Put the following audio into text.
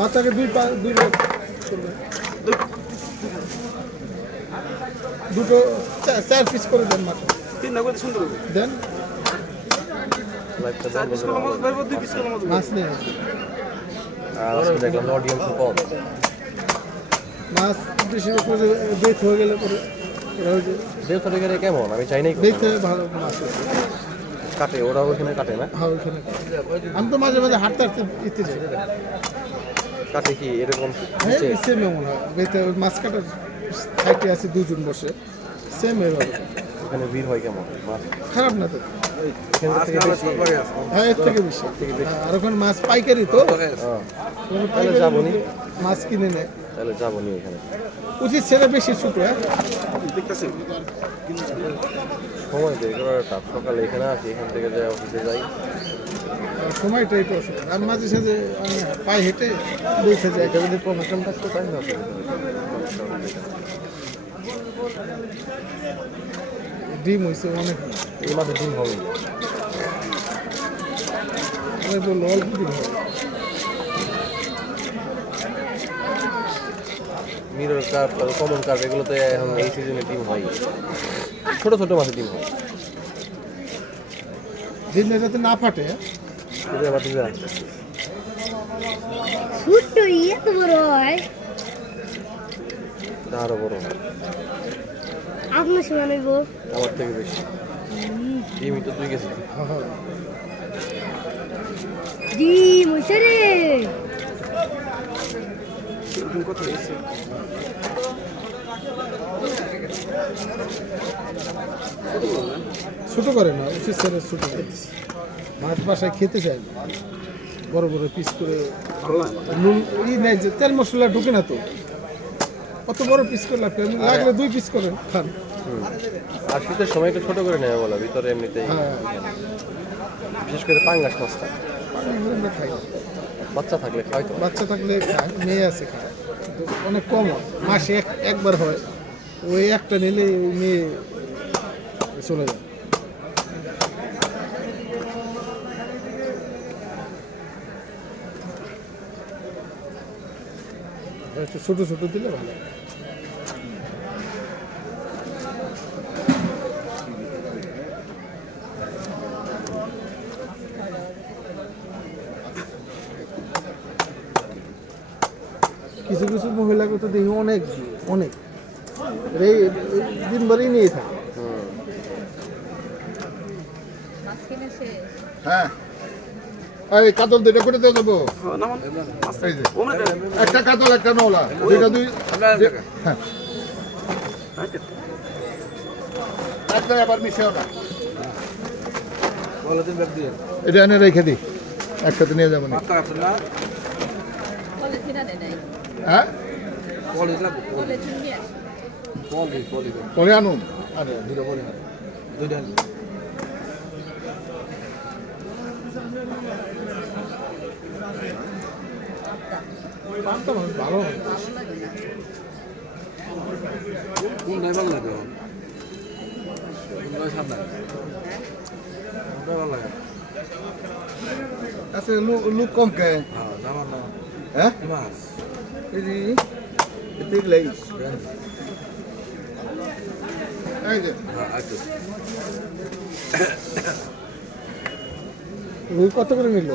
মাথাকে দুই করবে, দুটো চার পিস করে দেন মাথা। দেন মাছ নিয়ে দেখলাম অডিয়েন্স কম, মাছ বেশি করে বেচ হয়ে গেলে পরে দেড়শো টাকা কেমন আমি চাই নাই দেখতে ভালো মাছ আছে। কাটে ওরা ওইখানে কাটে না, হ্যাঁ ওইখানে আমি তো মাঝে মাঝে হাঁটতে হাঁটতে ইতে যাই। কাটে কি এরকম হ্যাঁ সেম এমন হয় বেতে মাছ কাটার সাইডে আছে দুজন বসে, সেম এভাবে। ওখানে ভিড় হয় কেমন মাছ? খারাপ না তো, এখান থেকে বেশি? হ্যাঁ এর থেকে বেশি। আর ওখানে মাছ পাইকারি তো, তাহলে যাবো নি, মাছ কিনে নেয়, তাহলে যাবো নি ওখানে। উচিত ছেড়ে বেশি ছোট। হ্যাঁ সময় দেয় করার টাফ, সকালে এখানে আসি, এখান থেকে যাই অফিসে যাই, সময়টাই তো অসুবিধা। আর মাঝে সাঝে আমি পায়ে হেঁটে দেখে যাই। এটা যদি প্রফেশন থাকতো তাই না, ডিম হয়েছে অনেক, এই মাসে দিন হবে অনেক বললো অল্প ডিম হবে। মিরর কাপ, কমন কাপ, এগুলোতে এখন এই সিজনে ডিম হয়, ছোট ছোট মাছের ডিম হয়। ডিমটা যাতে না ফাটে। এটা আবার দিবা ছোট্ট এত বড় হয়, এটা আরো বড় হয়, আপনার সময় নেব আমার থেকে বেশি। ডিমই তো 2 কেজি। ডিম হইছে রে। ছোট করে না, উচিত ছেড়ে ছোট করে দিচ্ছি। মাছ বাসায় খেতে চাই না, বড় বড় পিস করে নুন নেই যে তেল মশলা ঢুকে না তো, অত বড় পিস করে লাগবে, লাগলে 2 পিস করে খান। আর শীতের সময় একটু ছোট করে নেওয়া বলো, ভিতরে এমনিতেই বিশেষ করে পাঙ্গাস মাছটা আমরা খাই, বাচ্চা থাকলে খাই তো। বাচ্চা থাকলে খায়, মেয়ে আছে খায়, কিন্তু অনেক কম হয়, মাসে একবার হয়, ওই একটা নিলে ওই মেয়ে চলে যায়। একটু ছোট ছোট দিলে ভালো। কিছু কিছু মহিলাকে তো দেখি অনেক অনেক দিনবারই নিয়ে থাকে। হ্যাঁ এই কাতল দুইটা করে দিয়ে যাবো, এই যে, একটা কাতল একটা নওলা, দুইটা দুই হ্যাঁ একটা আবার মিশেও না, এটা এনে রেখে দিই, একসাথে নিয়ে যাবো না। হ্যাঁ পরে আনুন, আরে দুটো পরে দুইটা ভালো আচ্ছা লুক কম কে হ্যাঁ এই যে রুই কত করে নিল?